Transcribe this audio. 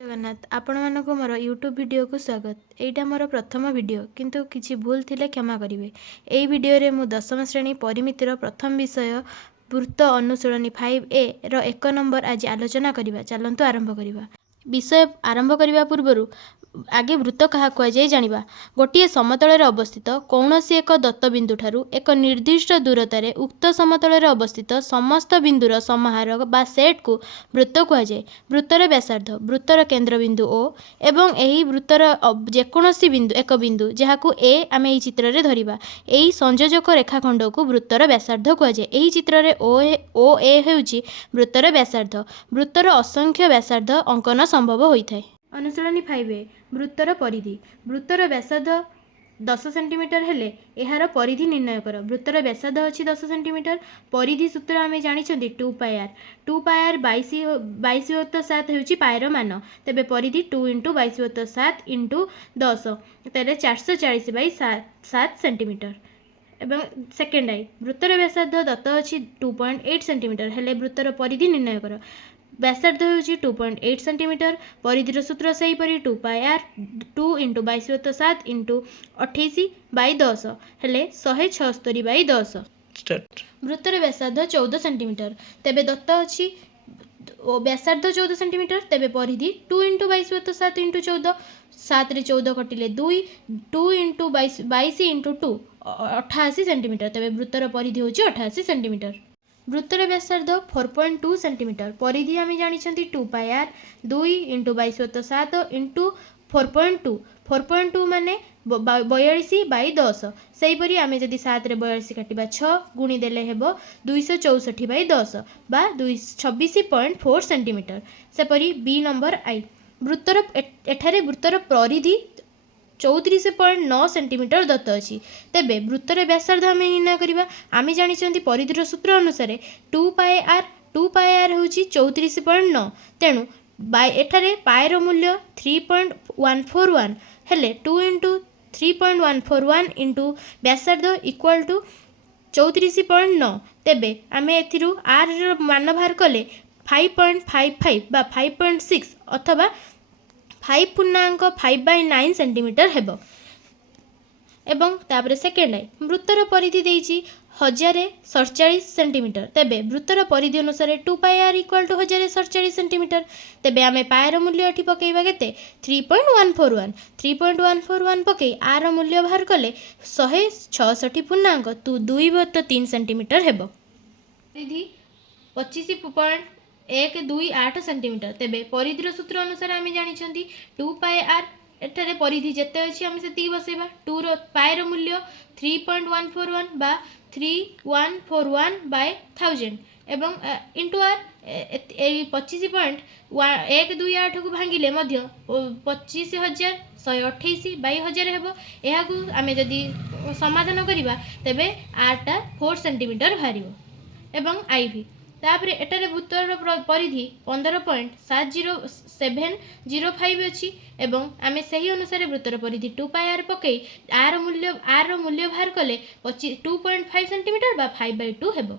जगन्नाथ आपण मोर YouTube video को स्वागत। एटा मोर प्रथम वीडियो किंतु किछि भूल थिले क्षमा करिवे। एई वीडियो रे मु दशम श्रेणी परिमितिर प्रथम विषय वृत्त अनुशीलनी 5A रो 1 नंबर आज आलोचना करिवा। चलंतु आरंभ करिवा। विषय आरंभ करने पूर्व आगे वृत्त क्या कहुए जाना। गोटे समतल अवस्थित कौनसी एक दत्तबिंदु ठारू एक निर्दिष्ट दूरतार उक्त समतल अवस्थित समस्त बिंदुर समाहार बा सेट को वृत्त कहुए। वृत्तर व्यासार्ध वृत्तर केन्द्रबिंदु ओ एवं यही वृत्तर जेकोसी बिंदु एक बिंदु जहाँ ए आम यही चित्र में धरिबा। यही संयोजक रेखाखंड को वृत्तर व्यासार्ध कहुए। यही चित्र में ओ ए होउची वृत्तर व्यासार्ध। वृत्तर असंख्य व्यासार्ध अंकन संभव होइथाय। अनुशीलनी 5A वृत्तर परिधि। वृत्तर व्यासार्ध 10 सेंटीमीटर हेले एहार परिधि निर्णय कर। वृत्तर व्यासार्ध अछि 10 सेंटीमीटर। परिधि सूत्र आमे जानिछंती 2πr 22/7 हेउची पायर मान। तेबे परिधि 2 × 22/7 × 10 तेरे 440/7 सेंटीमीटर। एवं सेकेंड आई वृत्तर व्यासार्ध दत्त अछि 2.8 सेंटीमीटर हेले वृत्तर परिधि निर्णय कर। व्यासार्ध होउची 2.8 सेंटीमीटर। परिधिर सूत्र सही परी 2πr 2 × 22/7 × 28/10 हेले 176/10। वृत्तर व्यासार्ध 14 सेंटीमीटर। तेबे दत्त अछि व्यासार्ध 14 सेंटीमीटर। तेबे परिधि 2 × 22/7 × 14 7 रे 14 कटिले 2 × 22 × 2 88 सेंटीमीटर। तेबे वृत्तर परिधि होउची 88 सेंटीमीटर। वृत्तर व्यासार्ध 4.2 सेंटीमीटर। परिधि आम जानी 2πr 2 × 22/7 × 4.2 4.2 माने 42/10। सेहीपरि आम जदि 7 रे 42 काटिबा 6 गुणी देले हेबो 264/10 बा 26.4 सेंटीमीटर। सेपरि बी नंबर आई वृत्तर एठारे वृत्तर परिधि 34.9 सेंटीमीटर दत्त अछि। तेबे वृत्तर व्यासार्ध आम निर्णय करिबा। आम जानी परिधिर सूत्र अनुसार 2πr होउची 34.9 तेणु एठारे पायर मूल्य 3.141 हेले 2 × 3.141 × व्यासार्ध इक्वल टू 34.9। तेबे आम एथिरु r मान बाहर कले 5.55 बा 5.6 अथवा 5.5/9 सेंटीमीटर हेबो। एवं तापर सेकेंड आई वृत्तर परिधि देइची 1047 सेंटीमीटर। तेबे वृत्तर परिधि अनुसार 2πr = 1047 सेंटीमीटर। तेबे आमे पायर मूल्य एठी पकेइबा केते 3.141 3.141 पकई आर मूल्य बाहर कले 166.2 सेंटीमीटर हेबो। परिधि 25.128 सेंटीमीटर। तेबे परिधिर सूत्र अनुसार आमे जानिछंती 2πr एठारे परिधि जेते अछि आमे सेति बसेबा 2 रो पायर मूल्य 3.141 बा 3141/1000 एवं इंटू आर 25.128 को भांगिले मध्य 25,128/1000 हेबो। एहाकू आमे जदि समाधान करिबा तेबे आरटा 4 सेंटीमीटर भारिबो। एवं आईवी तापरे एटारे वृत्तर परिधि 15.70705 अछि एवं आमे सही अनुसार वृत्तर परिधि 2πr पकई आर मूल्य बाहर कले 2.5 सेंटीमीटर बा 5/2 हेबो।